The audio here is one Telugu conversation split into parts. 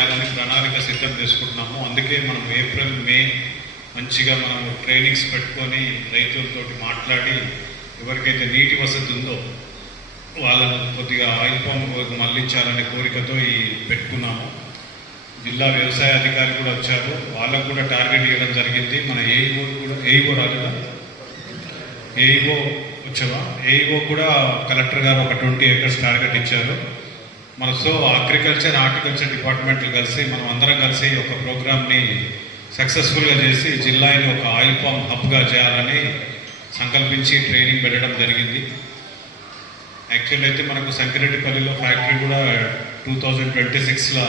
చేయాలని ప్రణాళిక సిద్ధం చేసుకుంటున్నాము. అందుకే మనం ఏప్రిల్ మే మంచిగా మనం ట్రైనింగ్స్ పెట్టుకొని రైతులతో మాట్లాడి ఎవరికైతే నీటి వసతి ఉందో వాళ్ళను కొద్దిగా ఆయిల్ పంప్ మళ్ళించాలనే కోరికతో ఈ పెట్టుకున్నాము. జిల్లా వ్యవసాయ అధికారి కూడా వచ్చారు, వాళ్ళకు కూడా టార్గెట్ ఇవ్వడం జరిగింది. మన ఏఈఓ రాజుగా ఏఈఓ కూడా కలెక్టర్ గారు ఒక 20 acres టార్గెట్ ఇచ్చారు. మన అగ్రికల్చర్ హార్టికల్చర్ డిపార్ట్మెంట్లు కలిసి మనం అందరం కలిసి ఒక ప్రోగ్రామ్ని సక్సెస్ఫుల్గా చేసి జిల్లాని ఒక ఆయిల్ పామ్ హబ్గా చేయాలని సంకల్పించి ట్రైనింగ్ పెట్టడం జరిగింది. యాక్చువల్ అయితే మనకు సంకిరెడ్డిపల్లిలో ఫ్యాక్టరీ కూడా 2026లో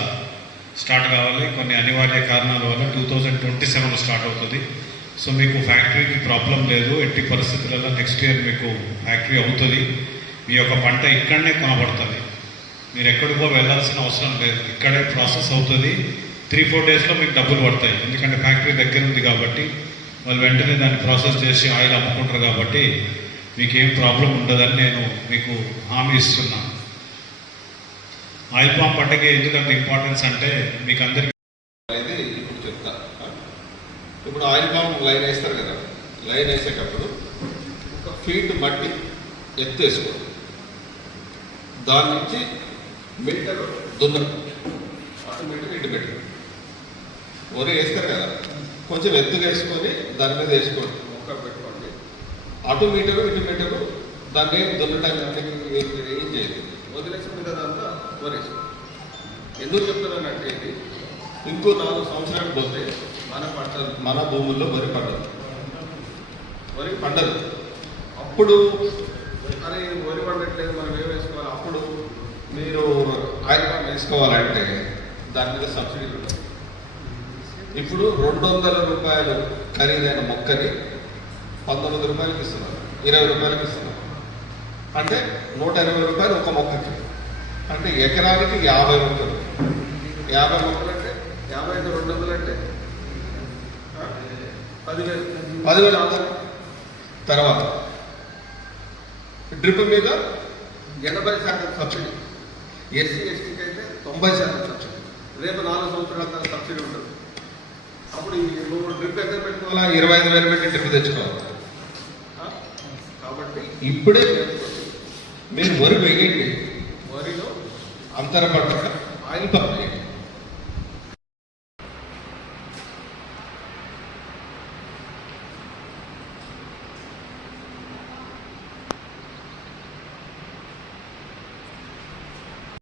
స్టార్ట్ కావాలి. కొన్ని అనివార్య కారణాల వల్ల 2027లో స్టార్ట్ అవుతుంది. సో మీకు ఫ్యాక్టరీకి ప్రాబ్లం లేదు, ఎట్టి పరిస్థితులలో నెక్స్ట్ ఇయర్ మీకు ఫ్యాక్టరీ అవుతుంది. మీ యొక్క పంట ఇక్కడనే కొనబడుతుంది, మీరు ఎక్కడికో వెళ్ళాల్సిన అవసరం లేదు, ఇక్కడే ప్రాసెస్ అవుతుంది. 3-4 డేస్లో మీకు డబ్బులు పడతాయి, ఎందుకంటే ఫ్యాక్టరీ దగ్గర ఉంది కాబట్టి వాళ్ళు వెంటనే దాన్ని ప్రాసెస్ చేసి ఆయిల్ అమ్ముకుంటారు. కాబట్టి మీకు ఏం ప్రాబ్లం ఉండదని నేను మీకు హామీ ఇస్తున్నాను. ఆయిల్ పామ్ పంటకి ఎందుకంత ఇంపార్టెన్స్ అంటే మీకు అందరికీ అనేది ఇప్పుడు చెప్తా. ఇప్పుడు ఆయిల్ పామ్ లైన్ వేస్తారు కదా, లైన్ వేసేటప్పుడు ఒక ఫీట్ మట్టి ఎత్తేసుకో, దాని నుంచి మీటర్ దున్నరు, ఆటోమేటిక్ ఇటు పెట్టరు. వరి వేస్తారు కదా, కొంచెం ఎత్తుగా వేసుకొని దాని మీద వేసుకోండి, మొక్క పెట్టుకోండి. అటు మీటరు ఇటు మీటరు దాన్ని దున్నటానికి ఏం చేయదు, వదిలేసుకుని కదంతా వరి వేసుకోండి. ఎందుకు చెప్తున్నానంటే ఇది ఇంకో 4 సంవత్సరాలు పోతే మన భూముల్లో వరి పండదు. అప్పుడు అని వరి పండట్లేదు, మనం ఏం వేసుకోవాలి? అప్పుడు మీరు ఆయిల్ పామ్ వేసుకోవాలంటే దాని మీద సబ్సిడీలు ఉంటాయి. ఇప్పుడు 200 రూపాయలు ఖరీదైన మొక్కని 19 రూపాయలకి ఇస్తున్నారు, 20 రూపాయలకి ఇస్తున్నారు. అంటే 180 రూపాయలు ఒక మొక్కకి. అంటే ఎకరానికి 50 మొక్కలు. 50 మొక్కలు అంటే 50 200 అంటే 10,000 ఆదాయం. తర్వాత డ్రిప్ మీద 80% సబ్సిడీ, ఎస్సీ ఎస్టీకి అయితే 90% సబ్సిడీ. రేపు 4 సంవత్సరాల తర్వాత సబ్సిడీ ఉంటుంది. అప్పుడు నువ్వు డ్రిప్ ఎంత పెట్టుకోవాలా? 25,000 పెట్టి డ్రిప్ తెచ్చుకోవాలి. కాబట్టి ఇప్పుడే మీరు వరి వేయండి, వరిలో అంతర పంటగా ఆయిల్ పామ్